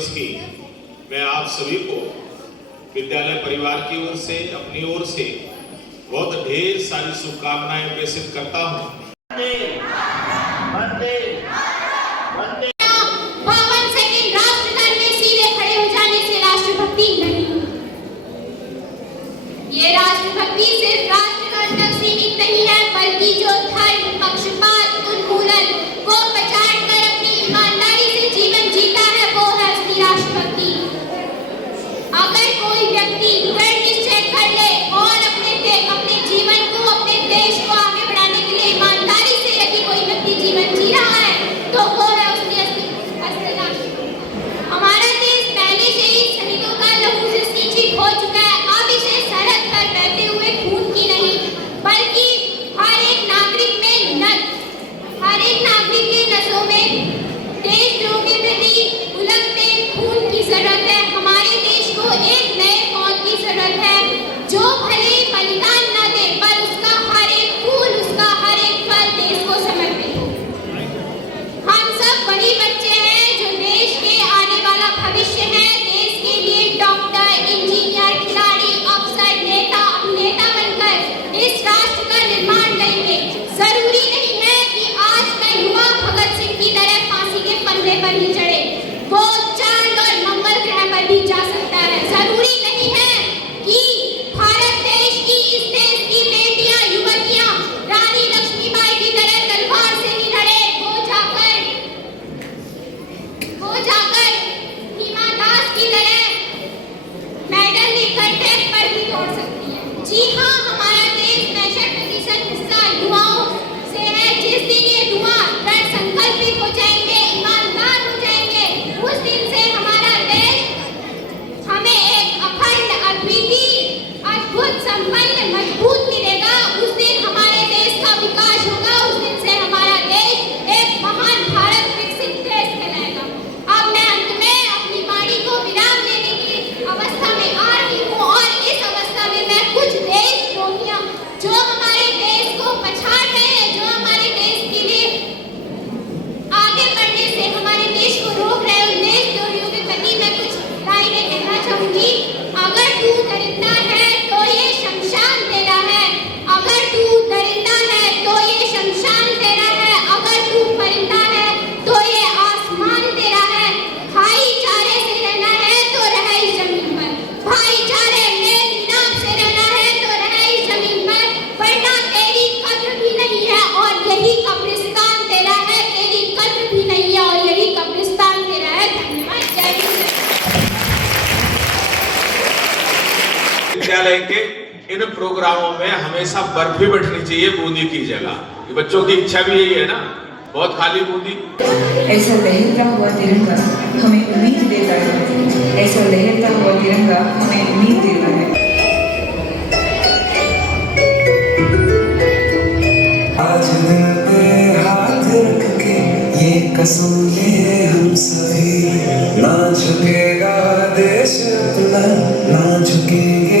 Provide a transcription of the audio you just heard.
दिवस की मैं आप सभी को विद्यालय परिवार की ओर से, अपनी ओर से बहुत ढेर सारी शुभकामनाएं प्रेषित करता हूं। वंदे वंदे। 52 सेकंड राष्ट्रगान में सीधे खड़े हो जाने से राष्ट्रभक्ति नहीं, ये राष्ट्रभक्ति सिर्फ राष्ट्रगान तक सीमित नहीं है, बल्कि जो धर्म, पक्षपात, उन्मूलन को पछाड़ कर अपनी ईमानदारी से जीवन जीता है, वो है असली राष्ट्रभक्ति। अगर कोई व्यक्ति दृढ़ निश्चय कर ले और अपने जीवन को, अपने देश को आगे बढ़ाने के लिए ईमानदारी से यदि कोई व्यक्ति जीवन जी रहा है, तो वो है उसकी असली राष्ट्रभक्ति। हमारा देश पहले से ही शहीदों का लहू से सिंचित हो चुका है। अब इसे सरहद पर बहते हुए खून की नहीं, बल्कि हर एक नागरिक के नसों में देशद्रोह के प्रति उलगते खून की जरूरत है। हमारे देश को एक नए फौज की जरूरत है, जो भले बलिदान न दे, पर उसका हर एक फूल, उसका हर एक फल देश को समर्पित हो। हम सब वही बच्चे हैं जो देश के आने वाला भविष्य है। देश के लिए डॉक्टर, इंजीनियर, खिलाड़ी, अफसर, नेता, अभिनेता बनकर इस राष्ट्र का निर्माण करेंगे। जरूरी नहीं है कि आज का युवा भगत सिंह की तरह फांसी के फंदे पर ही चढ़े, वो चांद और मंगल ग्रह पर भी जा सकता है। जरूरी नहीं है कि भारत देश की, इस देश की बेटियां, युवतियां रानी लक्ष्मीबाई की तरह तलवार से भी लड़े, वो जाकर हिमा दास की तरह मेडल लेकर ट्रैक पर भी दौड़ सकती है। जी हाँ, हमारा देश 65% हिस्सा युवाओं से है। जिस दिन ये युवा दृढ़ संकल्पित हो जाएंगे, ईमानदार हो जाएंगे, उस दिन से हमारा देश हमें एक अखंड, अद्वितीय, अद्भुत, संपन्न, मजबूत मिलेगा। उस दिन हमारे देश का विकास होगा। उस दिन से हमारा देश एक महान भारत, विकसित देश कहलाएगा। अब मैं अंत में अपनी वाणी को विराम देने की अवस्था में आ रही हूँ, और इस अवस्था में मैं कुछ देशद्रोहियों जो हमारे देश को पछाड़ रहे हैं, जो हमारे देश के लिए आगे बढ़ने से हमारे देश को रोक रहे हैं, उन देशद्रोहियों के प्रति मैं कुछ लाइनें कहना चाहूंगी। अगर तू दरिंदा है तो ये शमशान तेरा है, अगर तू दरिंदा है तो ये शमशान तेरा है, अगर तू परिंदा है तो ये आसमान तेरा है। भाईचारे से रहना है तो रह इस जमीन पर, भाईचारे मेल मिलाप से रहना है तो रह इस जमीन पर, वरना तेरी कद्र भी नहीं है और यही कब्रिस्तान तेरा है। तेरी कद्र भी नहीं है और यही कब्रिस्तान तेरा है। धन्यवाद। जय हिंद। विद्यालय के इन प्रोग्रामों में हमेशा बर्फी बैठनी चाहिए बूंदी की जगह। ये बच्चों की इच्छा भी यही है ना, बहुत खाली बूंदी। ऐसा लहरता हुआ तिरंगा हमें उम्मीद देता है, ऐसा लहरता हुआ तिरंगा हमें उम्मीद देता है। आज दिल पे हाथ रख के ये कसम ले हम सभी, ना झुकेगा देश अपना, ना झुकेंगे